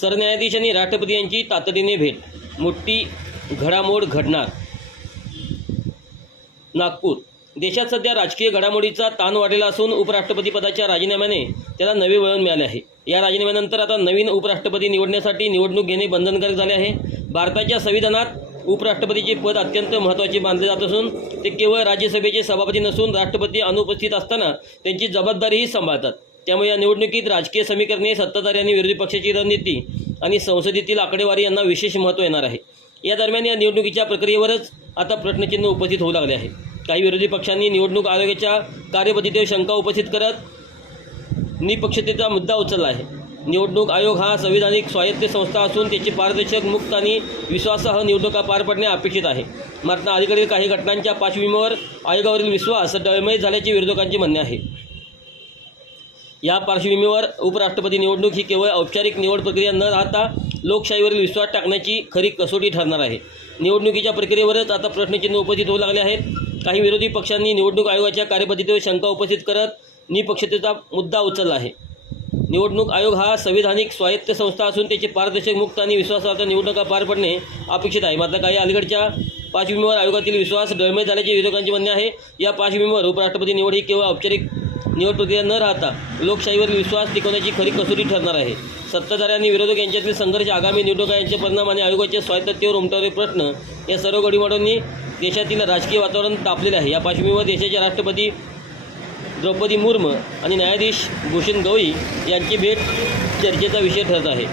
सरन्यायाधीश आणि राष्ट्रपती यांची तातडीने भेट, मोठी घडामोड घडणार. नागपूर. देशात सध्या राजकीय घडामोडीचा ताण वाढलेला असून उपराष्ट्रपती पदाच्या राजीनाम्याने त्याला नवे वळण मिळाले आहे. या राजीनाम्यानंतर आता नवीन उपराष्ट्रपती निवडण्यासाठी निवडणूक घेणे बंधनकारक झाले आहे. भारताच्या संविधानात उपराष्ट्रपतीचे पद अत्यंत महत्त्वाचे मानले जात असून ते केवळ राज्यसभेचे सभापती नसून राष्ट्रपती अनुपस्थित असताना त्यांची जबाबदारीही सांभाळतात. त्यामुळे या निवडणुकीत राजकीय समीकरणे, सत्ताधारी आणि विरोधी पक्षाची रणनीती आणि संसदेतील आकडेवारी यांना विशेष महत्त्व येणार आहे. या दरम्यान या निवडणुकीच्या प्रक्रियेवरच आता प्रश्नचिन्ह उपस्थित होऊ लागले आहे. काही विरोधी पक्षांनी निवडणूक आयोगाच्या कार्यपद्धतीवर शंका उपस्थित करत निपक्षतेचा मुद्दा उचलला आहे. निवडणूक आयोग हा संविधानिक स्वायत्त संस्था असून त्याची पारदर्शक, मुक्त आणि विश्वासार्ह निवडणुका पार पडणे अपेक्षित आहे. मात्र अलीकडील काही घटनांच्या पार्श्वभूमीवर आयोगावरील विश्वास डळमळीत झाल्याचे विरोधकांचे म्हणणे आहे. या पार्श्वभूमीवर उपराष्ट्रपती निवडणूक ही केवळ औपचारिक निवड प्रक्रिया न राहता लोकशाहीवरील विश्वास टाकण्याची खरी कसोटी ठरणार आहे. निवडणुकीच्या प्रक्रियेवरच आता प्रश्नचिन्ह उपस्थित होऊ लागले आहेत. काही विरोधी पक्षांनी निवडणूक आयोगाच्या कार्यपद्धतीवर शंका उपस्थित करत निपक्षतेचा मुद्दा उचलला आहे. निवडणूक आयोग हा संविधानिक स्वायत्त संस्था असून त्याची पारदर्शक, मुक्त आणि विश्वासार्ह निवडणुका पार पडणे अपेक्षित आहे. मात्र काही अलीकडच्या पार्श्वभूमीवर आयोगातील विश्वास डळमळीत झाल्याचे विरोधकांचे म्हणणे आहे. या पार्श्वभूमीवर उपराष्ट्रपती निवड ही केवळ औपचारिक निवड प्रक्रिया न राहता लोकशाहीवरील विश्वास टिकवण्याची खरी कसोटी ठरणार आहे. सत्ताधारी आणि विरोधक यांच्यातील संघर्ष, आगामी निवडणुका यांचे परिणाम आणि आयोगाच्या स्वायत्ततेवर उमटणारे प्रश्न या सर्व घडामोडींनी देशातील राजकीय वातावरण तापलेले आहे. या पार्श्वभूमीवर देशाचे राष्ट्रपती द्रौपदी मुर्मू आणि न्यायाधीश भूषण गवई यांची भेट चर्चेचा विषय ठरत आहे.